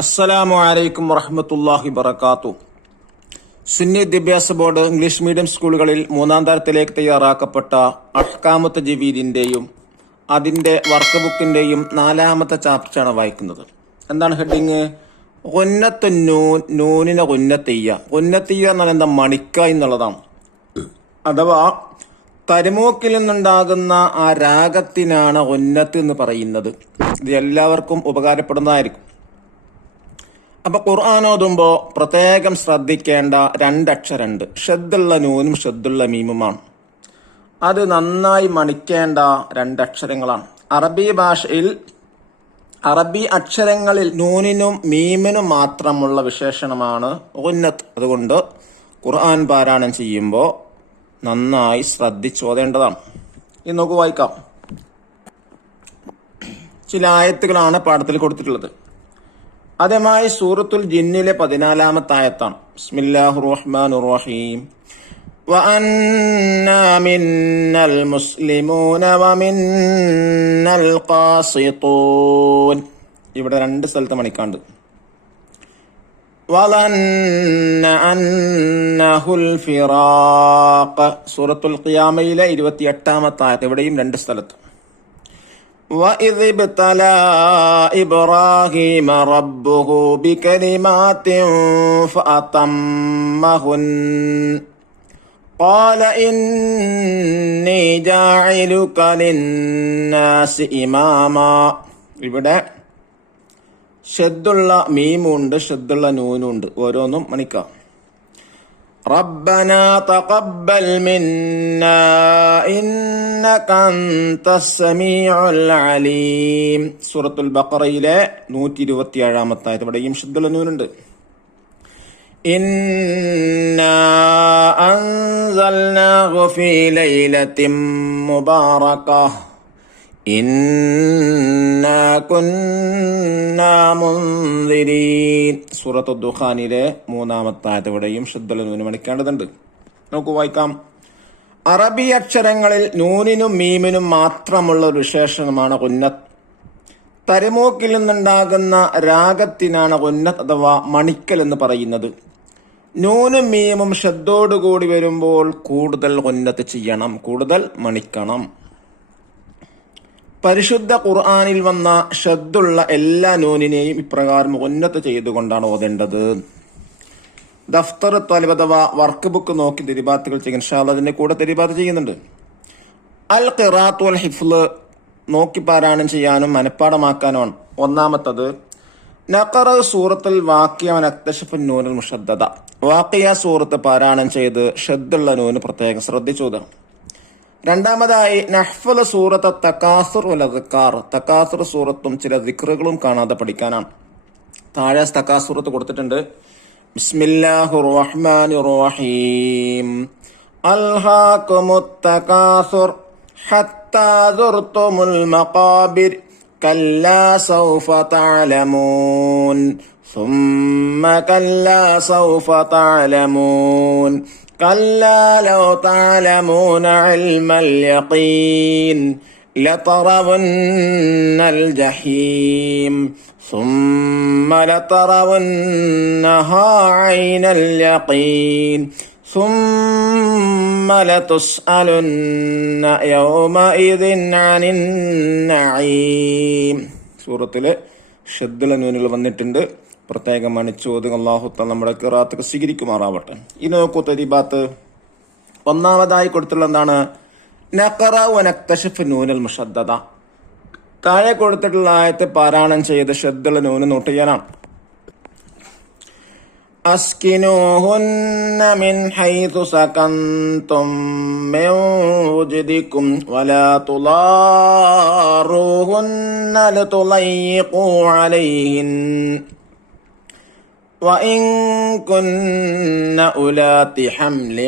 അസ്സലാമു അലൈക്കും വറഹ്മത്തുള്ളാഹി വബറകാതുഹു. സുന്നി വിദ്യാഭ്യാസ ബോർഡ് ഇംഗ്ലീഷ് മീഡിയം സ്കൂളുകളിൽ 3-ാം തരത്തിലേക്ക് തയ്യാറാക്കപ്പെട്ട അഹ്കാമുത്ത് ജവീദിന്റെയും അതിന്റെ വർക്ക് ബുക്കിന്റെയും 4-ാമത്തെ ചാപ്റ്ററാണ് വായിക്കുന്നത്. എന്താണ് ഹെഡിങ്? ഗുന്നത്തു നൂൻ, നൂനിനെ ഗുന്നത്തിയ്യ. ഗുന്നത്തിയ്യ എന്നാൽ എന്താ? മണിക്ക എന്നുള്ളതാണ്. അഥവാ തരുമൂക്കിൽ നിന്നുണ്ടാകുന്ന ആ രാഗത്തിനാണ് ഗുന്നത്ത് എന്ന് പറയുന്നത്. ഇത് എല്ലാവർക്കും ഉപകാരപ്പെടുന്നതായിരിക്കും. അപ്പൊ ഖുർആൻ ഓതുമ്പോ പ്രത്യേകം ശ്രദ്ധിക്കേണ്ട 2 അക്ഷരമുണ്ട്. ഷദ്ദുള്ള നൂനും ഷദ്ദുള്ള മീമുമാണ്. അത് നന്നായി മണിക്കേണ്ട 2 അക്ഷരങ്ങളാണ്. അറബി ഭാഷയിൽ അറബി അക്ഷരങ്ങളിൽ നൂനിനും മീമിനും മാത്രമുള്ള വിശേഷണമാണ് ഗുന്നത്ത്. അതുകൊണ്ട് ഖുർആൻ പാരായണം ചെയ്യുമ്പോൾ നന്നായി ശ്രദ്ധിച്ചോതേണ്ടതാണ്. ഇത് നമുക്ക് വായിക്കാം. ചില ആയത്തുകളാണ് പാഠത്തിൽ കൊടുത്തിട്ടുള്ളത്. അതേമായി സൂറത്തുൽ ജിന്നിലെ 14-ാമത്തെ ആയത്താണ്. ബിസ്മില്ലാഹിർ റഹ്മാനിർ റഹീം. വഅന്നാ മിന്നൽ മുസ്ലിമൂന വമിന്നൽ ഖാസിതൂൻ. ഇവിടെ 2 സ്ഥലത്ത് മണിക്കാണ്ട്. വലന്ന അന്നഹുൽ ഫിറാഖ്. സൂറത്തുൽ ഖിയാമയിലെ 28-ാമത്തെ ആയത്ത്. ഇവിടെയും 2 സ്ഥലത്ത്. وَإِذِ ابْتَلَى إِبْرَاهِيمَ رَبُّهُ بِكَلِمَاتٍ فَأَتَمَّهُنَّ قَالَ إِنِّي جَاعِلُكَ لِلنَّاسِ إِمَامًا. ഇവിടെ ഷദ്ദുള്ള മീമുണ്ട്, ഷദ്ദുള്ള നൂനുണ്ട്. ഓരോന്നും മണിക്കാം. റബ്ബനാ തഖബ്ബൽ മിന്നാ ഇന്നക അൻതസ് സമീഉൽ അലീം. സൂറത്തുൽ ബഖറയിലെ 127-ാമത്തെ ആയത്ത്. ഇവിടെയും ഷദ്ദുള്ള നൂനുണ്ട്. ഇന്നാ അൻസൽനാഹു ഫീ ലൈലത്തിൻ മുബാറകഹ് ഇന്നാ കുന്നാ മുൻദിരീൻ. സൂറത്തു ദുഖാനിലെ 3-ാമത്തെ ആയത്ത്. ഇവിടെയും ഷദ്ദുള്ള നൂന് മണിക്കേണ്ടതുണ്ട്. നമുക്ക് വായിക്കാം. അറബി അക്ഷരങ്ങളിൽ നൂനിനും മീമിനും മാത്രമുള്ള ഒരു വിശേഷണമാണ് ഗുന്നത്ത്. തരുമൂക്കിൽ നിന്നുണ്ടാകുന്ന രാഗത്തിനാണ് ഗുന്നത്ത് അഥവാ മണിക്കൽ എന്ന് പറയുന്നത്. നൂനും മീമും ഷദ്ദോടുകൂടി വരുമ്പോൾ കൂടുതൽ ഗുന്നത്ത് ചെയ്യണം, കൂടുതൽ മണിക്കണം. പരിശുദ്ധ ഖുർആനിൽ വന്ന ഷദ്ദുള്ള എല്ലാ നൂനിനെയും ഇപ്രകാരം ഗുന്നത്ത് ചെയ്തുകൊണ്ടാണ് ഓതേണ്ടത്. ദഫ്തർ തലിബ് അഥവാ വർക്ക് ബുക്ക് നോക്കി തിരിബാത്തുകൾ ചെയ്യും. ഇൻഷാ അല്ലാഹ് അതിന്റെ കൂടെ തിരിബാത്ത് ചെയ്യുന്നുണ്ട്. അൽ ഖിറാഅത്ത് വൽ ഹിഫ്ള് നോക്കി പാരായണം ചെയ്യാനും മനഃപ്പാടമാക്കാനുമാണ്. 1-ാമത്തത് നഖറ സൂറത്തുൽ വാഖിയ നക്തശഫുൻ നൂനുൽ മുഷദ്ദദ. വാഖിയ സൂറത്ത് പാരായണം ചെയ്ത് ഷദ്ദുള്ള നൂന് പ്രത്യേകം ശ്രദ്ധിച്ചോതാണ്. 2-മതായി നഹ്ഫുൽ സൂറത്ത് തകാസുർ വൽ അദ്കാർ. തകാസുർ സൂറത്തും ചില ദിക്റുകളും കാണാതെ പഠിക്കാനാണ്. താഴെ തകാസുറത്ത് കൊടുത്തിട്ടുണ്ട്. ബിസ്മില്ലാഹിർ റഹ്മാനിർ റഹീം. അൽഹാകുമുത് തകാസുർ ഹത്താ സുർതുമുൽ മഖാബിർ കല്ലാ സൗഫ തഅലമൂൻ സുമ്മ കല്ലാ സൗഫ തഅലമൂൻ كلا لو تعلمون علم اليقين لترون الجحيم ثم لترونها عين اليقين ثم لتسألن يومئذ عن النعيم. സൂറത്തില് ഷദ്ദുള്ള നൂനുകൾ വന്നിട്ടുണ്ട്. പ്രത്യേകം മണിച്ചോത്. അല്ലാഹു തആല നമ്മുടെ ഖിറാഅത്ത് സ്വീകരിക്കുമാറാവട്ടെ. ഇനി നോക്കൂ തരീബാത്ത്. 1-മതായി കൊടുത്തുള്ള എന്താണ്? നഖറ വ നക്തശഫ് നൂനുൽ മുഷദ്ദദ. താഴെ കൊടുത്തിട്ടുള്ള ആയത്ത് പാരായണം ചെയ്ത് ഷദ്ദുള്ള നൂന് നോട്ട് ചെയ്യാനാണ്. അസ്കിനൂഹുന്ന മിൻ ഹൈതു സകൻതും മിൻ വുജ്ദികും വലാ തുളാറൂഹുന്ന ലതുളയ്യിഖൂ അലൈഹിൻ وإن كن أولات حمل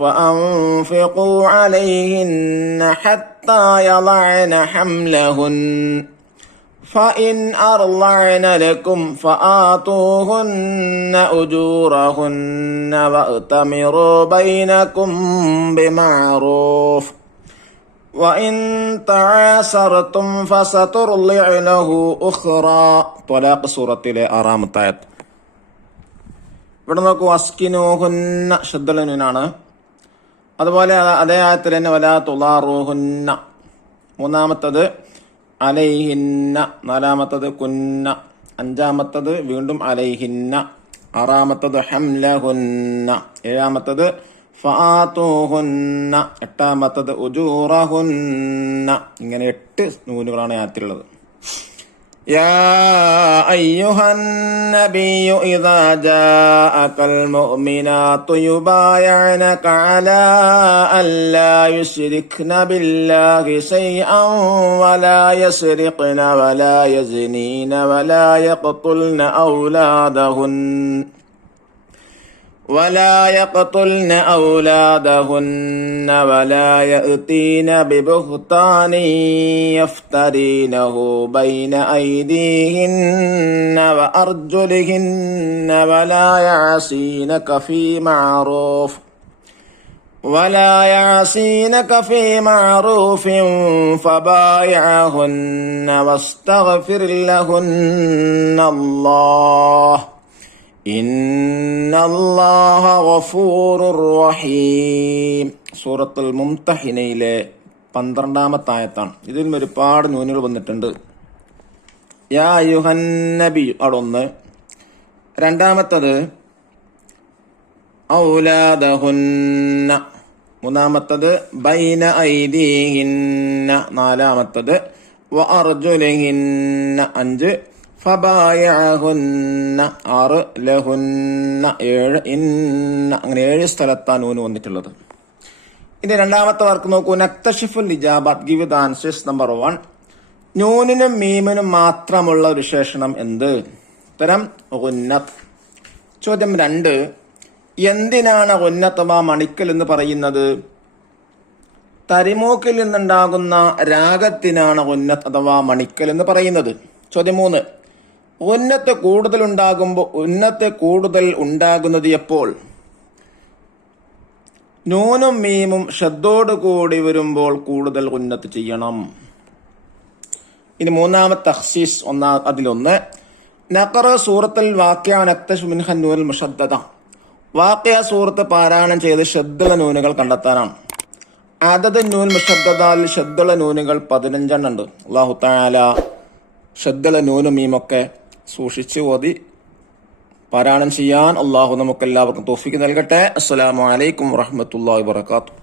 فأنفقوا عليهن حتى يضعن حملهن فإن أرضعن لكم فآتوهن أجورهن وأتمروا بينكم بمعروف وإن تعاسرتم فسترضع له أخرى. ത്വലാഖ് സൂറത്തിലെ 6-ാമത്തെ ആയത്ത്. ഇവിടെ നോക്കൂ, അസ്കിനൂഹുന്ന ശബ്ദലനുനാണ്. അതുപോലെ അതേ ആയത്തിൽ തന്നെ വലാ തുളാറൂഹുന്ന. 3-ാമത്തത് അലൈഹിന്ന. 4-ാമത്തത് കുന്ന. 5-ാമത്തത് വീണ്ടും അലൈഹിന്ന. 6-ാമത്തത് ഹംലഹുന്ന. 7-ാമത്തത് ഫആതൂഹുന്ന. 8-ാമത്തത് ഉജൂറഹുന്ന. ഇങ്ങനെ 8 നൂനുകളാണ് ആയത്തിലുള്ളത്. يا أيها النبي إذا جاءك المؤمنات يبايعنك على أن لا يشركن بالله شيئا ولا يسرقن ولا يزنين ولا يقتلن أولادهن ولا يأتين ببهتان يفترينه بين أيديهن وأرجلهن ولا يعصينك في معروف فبايعهن واستغفر لهن الله ഇന്നല്ലാഹ ഗഫൂറുർ റഹീം. സൂറത്തുൽ മുംതഹിനയിലെ 12-ാമത്തെ ആയത്താണ്. ഇതിൽ ഒരുപാട് നൂനുകൾ വന്നിട്ടുണ്ട്. യാ അയ്യുഹൻ നബി അവിടെ 1. 2-ാമത്തത് ഔലാദഹുന്ന. 3-ാമത്തത് ബൈന ഐദീഹിന്ന. 4-ാമത്തത് വഅർജുലിഹിന്ന. 5 ഫബായഅഹുന്ന. 6 ലഹുന്ന. 7 ഇന്ന. അങ്ങനെ 7 സ്ഥലത്താണ് നൂന് വന്നിട്ടുള്ളത്. ഇനി 2-ാമത്തെ വർക്ക് നോക്കൂ. നക്തഷിഫുൽ ഇജാബത്ത്, ഗിവ് ദ ആൻസേഴ്സ്. നമ്പർ 1, നൂനിനും മീമിനും മാത്രമുള്ള ഒരു വിശേഷണം എന്ത്? ഉത്തരം ഗുന്നത്ത്. ചോദ്യം 2, എന്തിനാണ് ഗുന്നത്ത് അഥവാ മണിക്കൽ എന്ന് പറയുന്നത്? തരിമൂക്കിൽ നിന്നുണ്ടാകുന്ന രാഗത്തിനാണ് ഗുന്നത്ത് അഥവാ മണിക്കൽ എന്ന് പറയുന്നത്. ചോദ്യം 3, ഉന്നത്ത് കൂടുതൽ ഉണ്ടാകുന്നത് എപ്പോൾ? നൂനും മീമും ഷദ്ദോട് കൂടി വരുമ്പോൾ കൂടുതൽ ഉന്നത്ത് ചെയ്യണം. ഇനി 3-ാമത്തെ തഖ്സീസ്. അതിലൊന്ന് നഖറ സൂറത്തുൽ വാഖിഅ നക്തശ് മിൻഹ നൂനുൽ മുശദ്ദദ. വാഖിഅ സൂറത്ത് പാരായണം ചെയ്ത് ഷദ്ദുള്ള നൂനുകൾ കണ്ടെത്താനാണ്. അദദ് നൂൻ മുശദ്ദദയിൽ ഷദ്ദുള്ള നൂനുകൾ 15 ഉണ്ട്. അല്ലാഹു തആല ഷദ്ദുള്ള നൂനും മീമൊക്കെ സൂക്ഷിച്ച് ഓതി പാരായണം ചെയ്യാൻ അല്ലാഹു നമുക്കെല്ലാവർക്കും തൗഫീഖ് നൽകട്ടെ. അസ്സലാമു അലൈക്കും വറഹ്മത്തുള്ളാഹി വബറകാതുഹു.